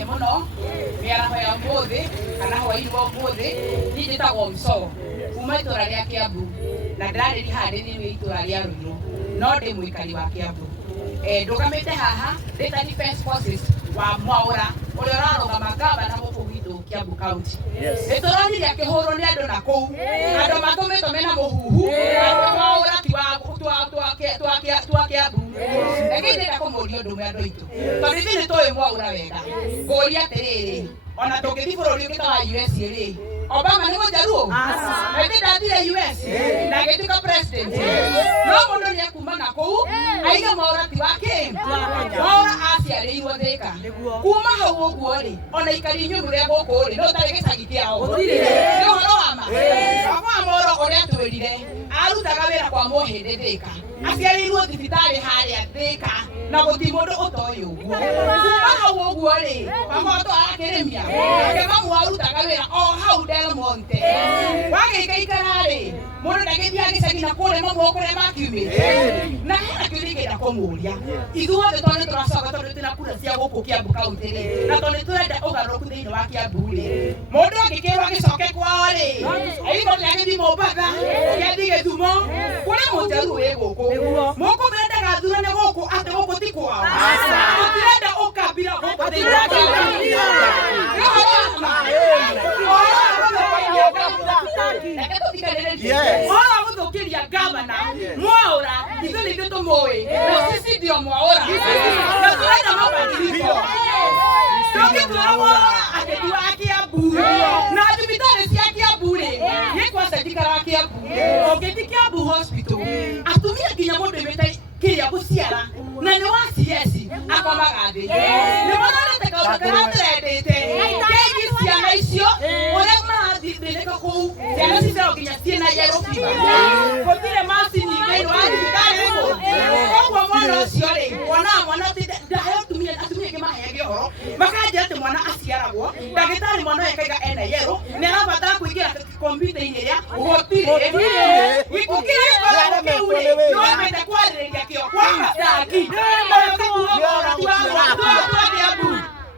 Nĩtũkenete mũno mĩaraho ya ũmũthĩ kana hwaĩ-inĩ wa ũmũthĩ. Niĩ njĩtagwo Msoo kuma itũra rĩa Kiambu na ndĩrarĩria haha thĩinĩ itũra rĩa Ruiru no ndĩ mũikari wa Kiambu. Ndũgamĩte haha ndĩ ta Defence Forces wa Mwaũra ũrĩa ũrarũgama gavana gũkũ gwitũ Kiambu County. Nĩtũronire akĩhũrwo nĩ andũ na kũu, andũ matũmĩtwo mena mũhuhu, andũ Mwaũra ti wa Kiambu. Ndĩrenda kũmũria ũndũ ũmwe andũ aitũ, tondũ ithuĩ nĩtũĩ Mwaũra wega. Ngũria atĩrĩrĩ, ona tũngĩthiĩ bũrũri ũngĩ ta wa USA rĩ, Obama nĩ mũjaruo? Na ithuĩ ndathire US na agĩtuĩka president. No mũndũ nĩekuma na kũu aiga Mwaũra ti wa kĩ? Mwaũra aciarĩirwo Thĩka. Kuma hau ũguo rĩ, ona ikari inyuĩ mũrĩa gũkũ rĩ, no ũtarĩ gĩcagi kĩao. Nĩ ũhoro wa ma. Baba wa Mwaũra ũrĩa atwĩrire arutaga wĩra kwa Mũhĩndĩ Thĩka. Aciarĩirwo thibitarĩ harĩa Thĩka na gũtirĩ mũndũ ũtoĩ ũguo. Kuma hau ũguo rĩ, baba witũ arakĩrĩmia. Nake mamu arutaga wĩra o hau Del Monte. Wagĩikaikara rĩ, mũndũ ndagĩthiaga gĩcagi na kũrĩa mamu wao kũrĩa makiumĩte. Na hena kĩũria ingĩenda kũmũria. Ithuothe tondũ nĩtũracoka tondũ twĩna kura cia gũkũ Kiambu County rĩ, na tondũ nĩtũrenda ũgarũrũku thĩinĩ wa Kiambu rĩ, mũndũ angĩkĩrwo agĩcoke kwao rĩ, aigua nĩagĩthiĩ Mombatha, agĩthiĩ Gĩthumo, kũrĩ mũjaruo wĩ gũkũ. Mũkũmwĩra ndagathurane gũkũ atĩ gũkũ ti kwao. Tũtirenda ũkabira gũkũ thĩinĩ wa Mwaũra gũthũkĩria gavana Mwaũra ithuĩ nĩithuĩ tũmũĩ na sisi ndio Mwaũra na tũrenda mabadiliko. Tũngĩtwara Mwaũra akĩtua Kiambu na thibitarĩ cia Kiambu rĩ, niĩ kwanza njikaraga Kiambu, ũngĩthiĩ Kiambu hospital atumia nginya mũndũ ũmĩte kĩrĩa gũciara na nĩ wa CS akomaga thĩ. Nĩ monanĩte kaũndũ karĩa tũrendete kegiĩ ciana icio ũrĩa marathiĩ thĩnĩka kũu, ciana cicerwo nginya ciĩna yellow fever. Gũtirĩ macini thĩinĩ wa thibitarĩ ũguo. Koguo mwana ũcio rĩ, wonaga mwana ndahe atumia aingĩ maheage ũhoro makanjĩra atĩ mwana aciaragwo, ndagĩtarĩ mwana ũyũ akaiga ena yellow nĩarabatara kũingĩra kompiuta-inĩ ĩrĩa gũtirĩ. Gĩkũkĩrĩ gĩkoragwo kĩu rĩ, nĩwambĩte kwarĩrĩria kĩo kwa Mataki.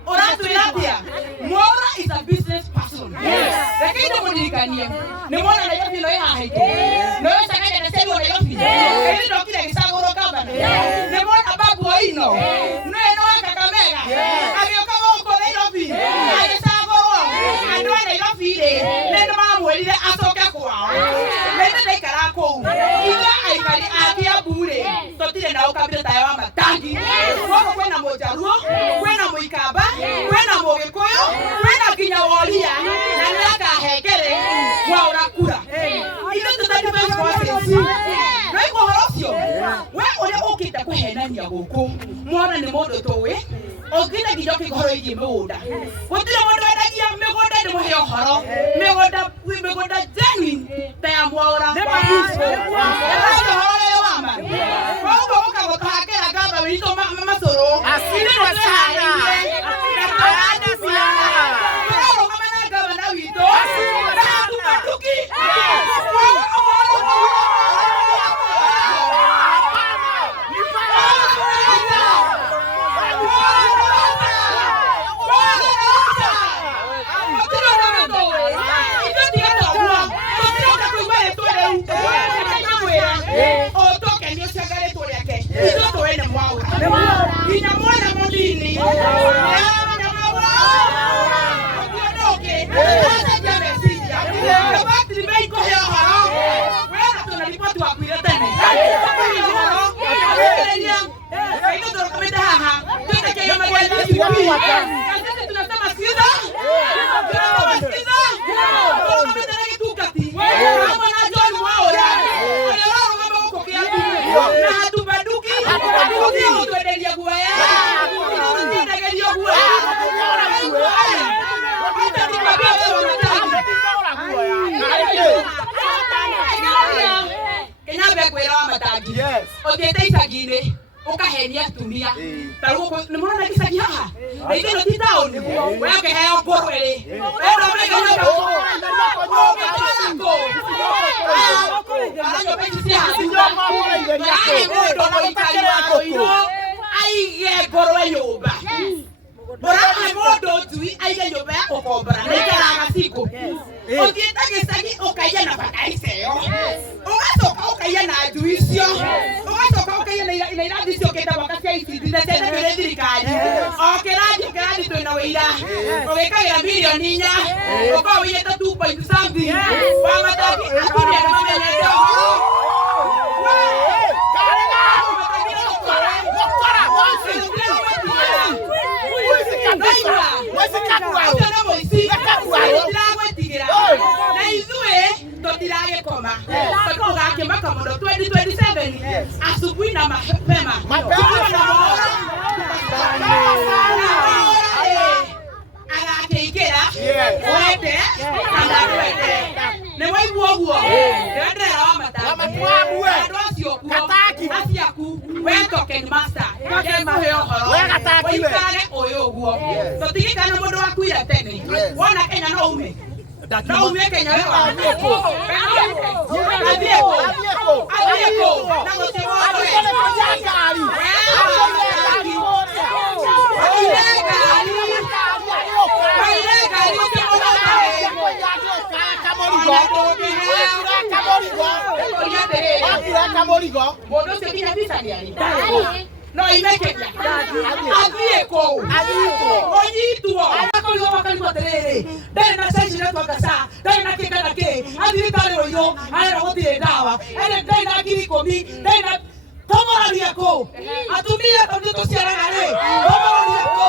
Ũratwĩra atĩa? Mwaũra is a business person. Reke ndĩmũririkanie, nĩmwona Nairobi ĩno ĩ haha itũ, nĩwe Chakacha ndaciarirwo Nairobi, ĩndĩ ndokire gĩcagũrwo gavana. Nĩmwona Babu Owino, nĩwe wa Kakamega, agĩũka gũkũ Nairobi agĩcagũrwo. Andũ a Nairobi rĩ, nĩmamwĩrire acoke kwao, na ithuĩ ndaikara kũu. Ithuĩ aikari a Kiambu rĩ, tũtirĩ na ũkabira tayo wa Matangi. Gũkũ kwĩna Mũjaruo, kwĩna Mũikamba, kwĩna Mũgĩkũyũ, kwĩna nginya Woria, na nĩakahengere Mwaũra kura. Ithuĩ tũtarĩ Defence Forces. Rĩu ũhoro ũcio, we ũrĩa ũkĩte kũhenania gũkũ, mwana nĩ mũndũ tũĩ, ũngĩte nginya ũkĩhoro ĩgiĩ mĩgũnda. Gũtirĩ mũndũ wendagia mĩgũnda ndĩmũhe ũhoro. Mĩgũnda genuine ta ya Mwaũra. Koguo ũkagũtahakĩra ngamba witũ macũrũ. Asinĩrwo sana. Tũrarũgama na ngavana witũ. Ndatuki. Ũthiĩte icagi-inĩ ũkahenia atumia. Ta gũkũ nĩmũrona gĩcagi haha, na ithuĩ ĩno ti taũni, we ũkĩheo ngũrwe rĩ, ĩno mĩga nyũmba nyũmba ici cia yahe mũndũ mũikari wa Rũirũ aige ngũrwe nyũmba. Mũrahe mũndũ mũtui aige nyũmba ya gũkombora na ikaraga ciko ũthiĩte gĩcagi ũkaiya na bataica ĩyo ũgacoka ũkaiya na njui icio ũgacoka ũkaiya na irathi icio ũkĩte gwaka cia ICD na ciana nĩ thirikari o kĩrathi twĩna wĩira ũgĩkagĩra mirioni 4 ũkorwo wĩiyĩte 2 something wa matangi atumia nĩ mamenyete na ithuĩ tũtiragĩkoma tũgakĩmaka mũno 2027 asubuhi na mapema agakĩingĩra wende kana wende nĩ waigua ũguo ndĩrendera wa matangi andũ acio kuo aciaku we token master mahe ũhoro wĩikare ũyũ ũguo tũtigĩkana mũndũ wakuire tene wona Kenya no ume Kenya wewe athiĩ kũ na gũtiwo mũndũ ũcio nginya visa nĩarĩ no imekenya athiĩ kũ ũnyitwo akorirwo makarigwo atĩrĩrĩ ndarĩ na cenjire twakasa ndarĩ na kĩka na kĩ athibitarĩ ũirũ arera gũtirĩ ndawa ndarĩ na ngiri 10 ndarĩ na tomorania kũ atumia tondũ tũciaraga rĩ tomorania kũ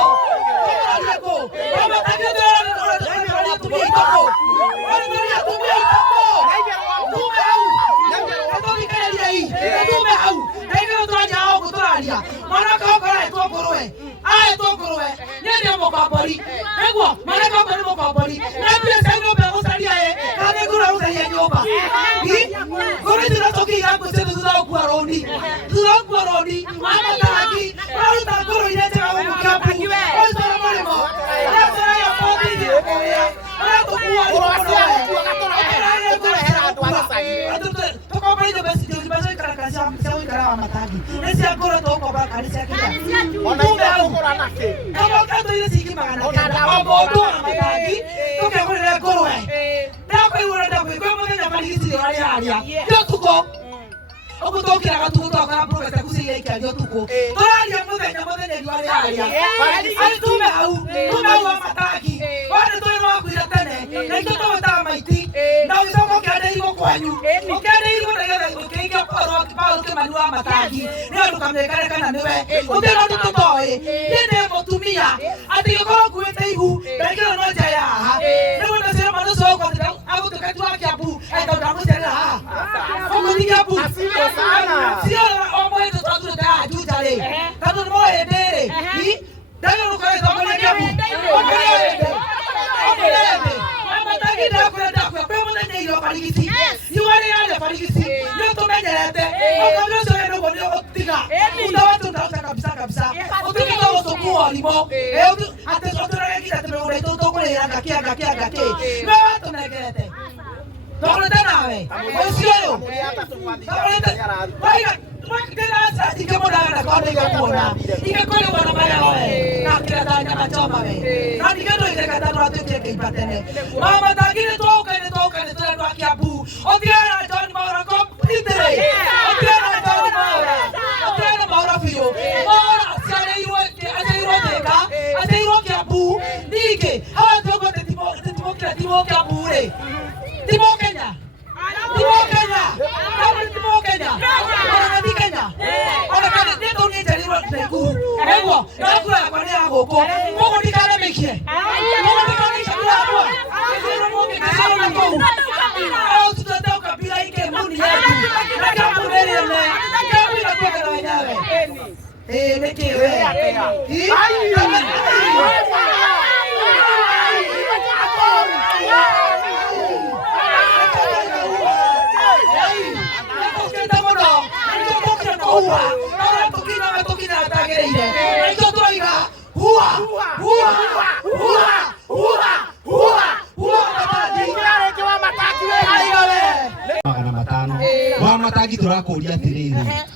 Wamatangi turakuria atiriri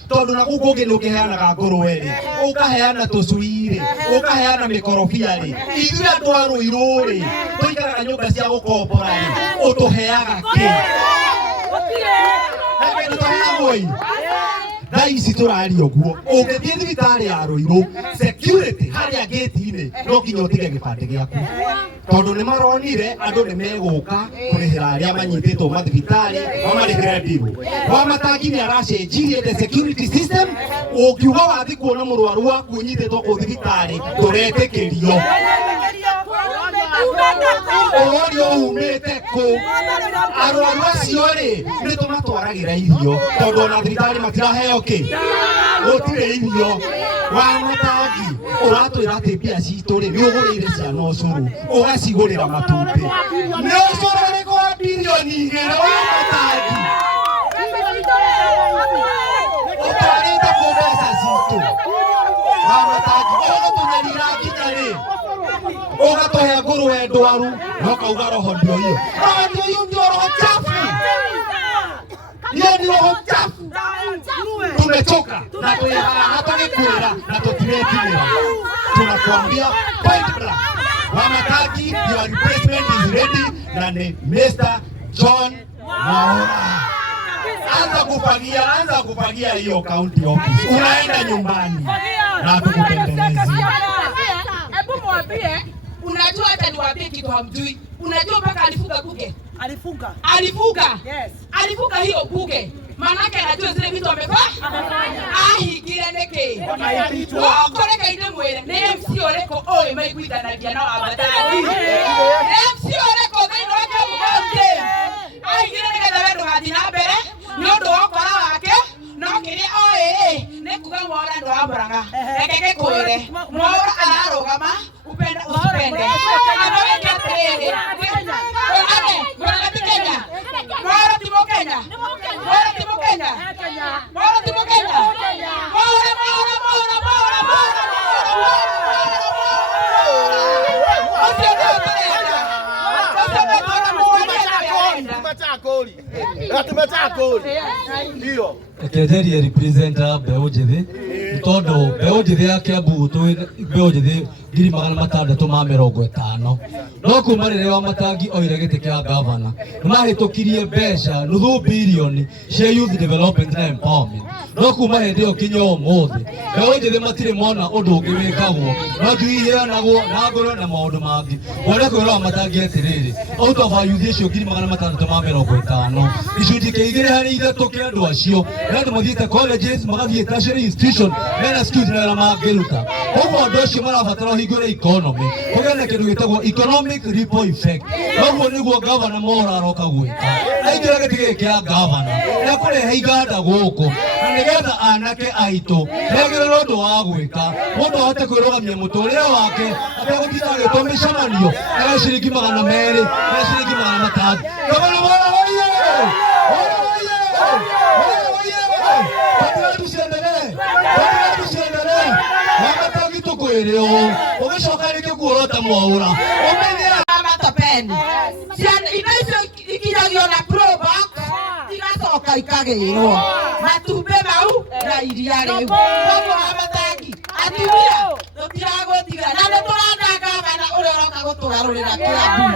tondu na guku ngi nukiheanaga ngũrũwe ri ukaheana tucui ri ukaheana mikorobia ri ithuĩ andũ a Rũirũ ri tuikaraga nyũmba cia gũkombora ri utuheaga ki thaa ici tũraria ũguo ũngĩthiĩ thibitarĩ ya Rũirũ security harĩa gate-inĩ no nginya ũtige gĩbandĩ gĩaku tondũ nĩ maronire andũ nĩ megũka kũrĩhĩra arĩa manyitĩtwo mathibitarĩ mamarĩhĩre ndirũ. Wamatangi nĩ aracenjirie the security system. Ũngiuga wathi kuona mũrwaru waku ũnyitĩtwo kũu thibitarĩ ndũretĩkĩrio. Ũrio umĩte kũ? Arwaru acio rĩ nĩ tũmatwaragĩra irio tondũ ona thibitarĩ matiraheo kĩ gũtirĩ irio. Wamatangi ũratwĩra atĩ mbia citũ rĩ nĩ ũgũrĩire ciana ũcũrũ ũgacigũrĩra matumbĩ. Nĩ ũcũrũ ũrĩkũ wa bilioni 2 Wamatangi ũtwarĩte kũ mbeca citũ? Wamatangi ũgũtũnyarira nginya rĩ ũgatũhe ngũrũwe ndwaru no kauga roho ndio hiyo. Hiyo ndio roho chafu. Hiyo ndio roho chafu. Tumechoka na tumekwenda na tutirejea. Tunakuambia point blank. Wamatangi, your replacement is ready na ni Mr. John Mwaura. Anza kufagia hiyo county office. Unaenda nyumbani na tukutengeneze. Hebu mwambie, unajua hata niwaambie kitu hamjui. Unajua mpaka alifuga kuge. Alifuga. Yes. Alifuga hiyo kuge. Manake anajua zile vitu amefanya. Ahigire neke. Okoreka ine mwere. Ne MC oreko oe maiguithanagia na Wamatangi. Ne MC oreko thĩinĩ wa Kiambu ahigire neke wendo gathi na mbere nĩ ũndũ wa ũkora wake no kĩrĩa oĩ nĩ kuga Mwaura ndũ wa Mũrang'a. Reke gĩkwĩre Mwaura ararũgama upende usipende. Anaweka atirĩrĩ Mwaura ti Kenya. Mwaura ti Mũkenya. Mwaura ti Mũkenya. Mwaura ti Mũkenya. Mwaura Ekejeria representa Mbeũ Njĩthĩ tondu Mbeũ Njĩthĩ ya Kiambu Mbeũ Njĩthĩ 650 no kuma rĩrĩa Wamatangi oire gĩtĩ kĩa gavana nĩ mahĩtũkirie mbeca nuthu bilioni cia youth development and empowerment no kuma hĩndĩ ĩyo kinya ũmũthĩ Mbeũ Njĩthĩ matirĩ mona ũndũ ũngĩ wĩkagwo no tuiheanagwo na ngoro na maũndũ mangĩ wona kwĩra Wamatangi atĩrĩrĩ out of youth icio 650 gĩcunjĩ kĩa 2 harĩ 3 kĩa andũ acio nĩ andũ mathiĩte colleges magathiĩ tertiary institution mena skills na mangĩruta ũguo andũ acio marabatara hingũre economy kũgĩa na kĩndũ gĩtagwo economic ripple effect. Ũguo nĩguo gavana Mwaura aroka gwĩka aingĩra gĩtĩ gĩkĩ kĩa gavana nĩ kũrehe iganda gũkũ na nĩgetha anake aitũ megĩrĩrwo ũndũ wa gwĩka mũndũ ahote kwĩrũgamia mũtũrĩre wake ategũtinda agĩtwo mĩcemanio ya ciringi 200 na ciringi 500. Gavana Mwaura oye! Wamatangi tukwĩre ũũ ũgĩcoka rĩngĩ kuorota Mwaura ũmenyera matopeni indo icio ikinyagio na probox igacoka ikagĩrwo matumbĩ mau na iria rĩu. Koguo Wamatangi atumia tũtiragũtiga na nĩ tũrenda gavana ũrĩa ũroka gũtũgarũrĩra Kiambu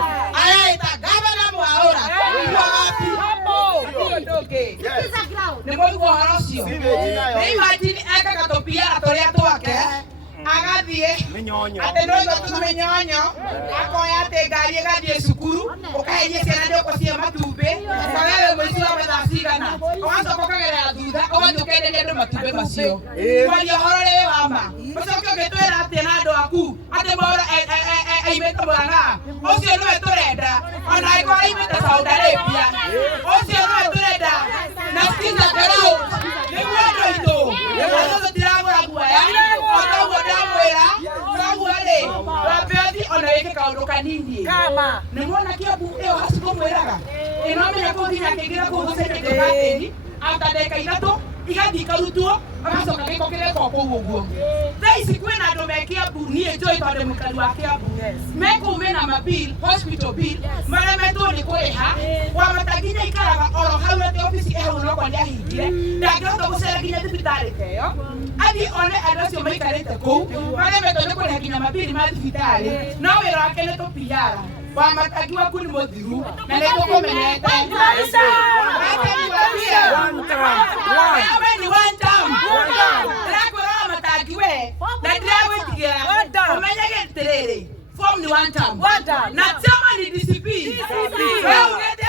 araĩta gavana Mwaura nĩ mũigua ũhoro ũcio. Nĩ imagine eka gatũpiara tũrĩa twake agathiĩ atĩ no igo tũmenyonyo akoya atĩ ngari ĩgathiĩ cukuru ũkaheria ciana ndũko cia matumbĩ ũkagewe mũici wa mathaa cigana ũgacoka ũkagerera thutha ũgathiĩ ũkenderia andũ matumbĩ macio. Kwaria ũhoro rĩ wama ũcoke ũgĩtwĩra atĩ na andũ aku atĩ Mwaura aimĩte Mũrang'a ũcio nĩwe tũrenda ona angĩkorwo aimĩte Saudi Arabia ũcio nĩwe tũrenda na sikiza karau nĩguo andũ aitũ andũ tũtiragũra guoya otoguo ndamwĩra koguo rĩ wambeothi ona wĩke kaũndũ kanini nĩ mwona Kiambu ĩyo haciko mwĩraga ĩnomenya kũu nginya akĩingĩra kũu gũcenjia kĩbatĩri after ndagĩka 3 igathiĩ ikarutwo agacoka gĩko kĩreka kũu ũguo. Guys, kwena ndo mekia bunie joy tode mukali wake abu. Meko mena mabil, hospital bill, mara meto ni koeha, wa mataginya ikara oro hawe te office ehe uno kwa ndia higire. Daga ndo kusela ginya hospitali keyo. Adi one address yo maikarete ko. Mara meto ni koeha ginya mabil ma hospitali. Na we ra kele to piyara. Wa matagiwa kuni modiru. Na leko komeneta. One time. Form the one time. Na chama ni discipline. Wewe ungete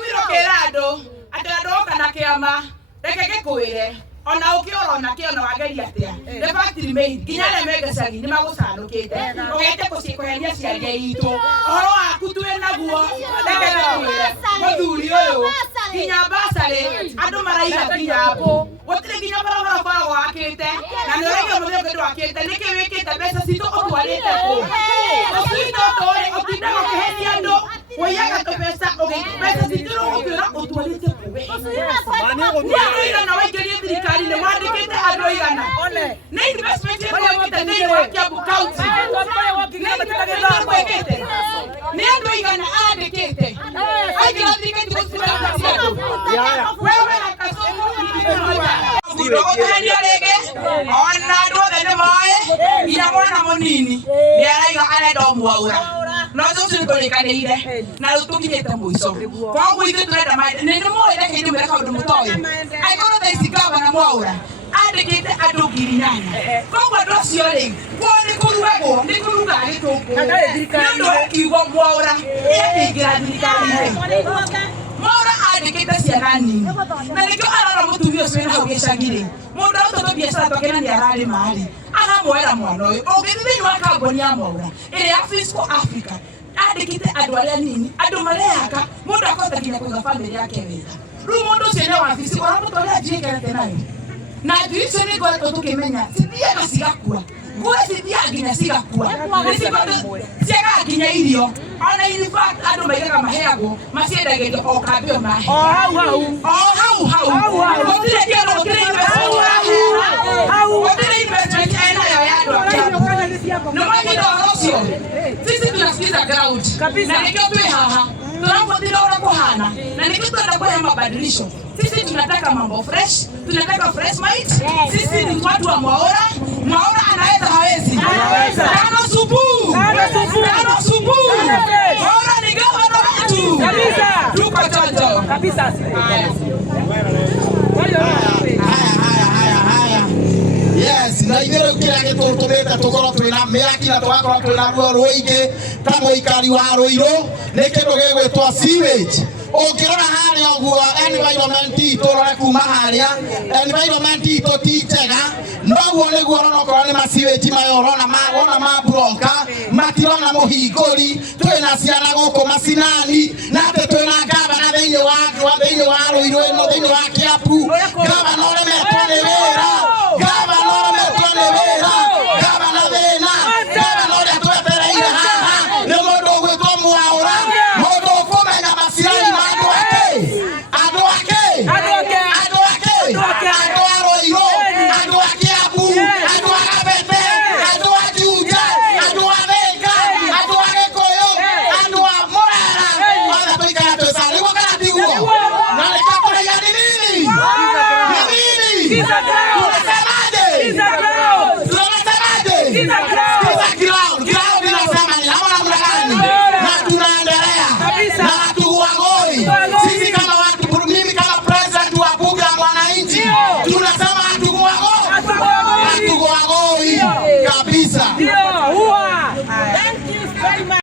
wiro kerado. Atado kana kiama. Rekeke koire. Ona ukioro na kiona wageri atia. The fact remains. Kinyale mega sagi ni magusano kete. Ogete kosiko yania siaje ito. Oro akutwe na guo. Rekeke koire. Moduri oyo. Kinya basale. Ado maraiga kinya hapo. Wotile kinya bara kwa wakete. Na nyorege mwe kedo wakete. Neke wekete pesa sito otwalete ko. Osito tore otida okehediando. Oyaga to pesa pesa sito okera otwalete ko. Ndio na wegeri dirikali ne wadikete adoigana. Ne investment ko kita ne wakia bu county. Ne adoigana adikete. Ai adikete ko sima wewe akasomo ona ndo dene mae ina mwana monini ni araiga ale do mwaura no zo tulikane ile na utukite mwiso kwa mwite turenda mae ne mo ile kidi mbele ka ndumu toyo ai kono da isigaba na mwaura adekete adogiri nyanya kwa ndo siole kwa ni kuruwego ni kuruga ni toko ndo kiwa mwaura yake giradikali Mora adekete siarani na nikyo arara mutubio swena hogeshagire mundu autoto biashara tokena ni arari mahali ana moera mwana oyo ogethini wa kamboni ya Mwaura ile Afisco Africa adekete adwale nini adomaleka mundu akota kinya kwa family yake wega rumondo sene wa Afisco aramu tole ajike tenayo na dirisho ni kwa toto kemenya sidia kasigakua Gua sidia ginya sigakua nisikoto siaka ginya irio ona in fact ado maiga maheago masienda geto okabio mahe otile kiano otile investment aina ya yado no mwangi do rosio sisi tunasikiza ground na nikio tu haha tunapotila ora kuhana na nikio tuenda kwa mabadilisho sisi tunataka mambo fresh tunataka fresh mind sisi ni watu wa Mwaura anaweza hawezi tano subu Mwaura ni gavana wetu kabisa tuko chonjo kabisa haya yes na igero kila kitu tumeta tukoro twina miraki na twakoro twina ruo ruige ta muikari wa Ruiru ni kindu gigwitwa sewage ukirora haria uguo environment iturore kuma haria environment ito ti njega noguo niguo ronokora ni masiwage mayorona ma bronka matirona muhinguri twina ciana guku macinani na twina gavana thiini wa Ruiru ino thiini wa Kiambu gavana ore metwo ni wira gavana ore twetereire haha ni mundu ugwitwo Mwaura mundu ukumenya maciari ma andu ake andu a Ruiru andu a Kiambu andu a Gabete andu a Juja andu a Thika andu a Gikuyu andu a Murera wala tuikara twesari wakana tiguo na nikakureia ni nini kabisa.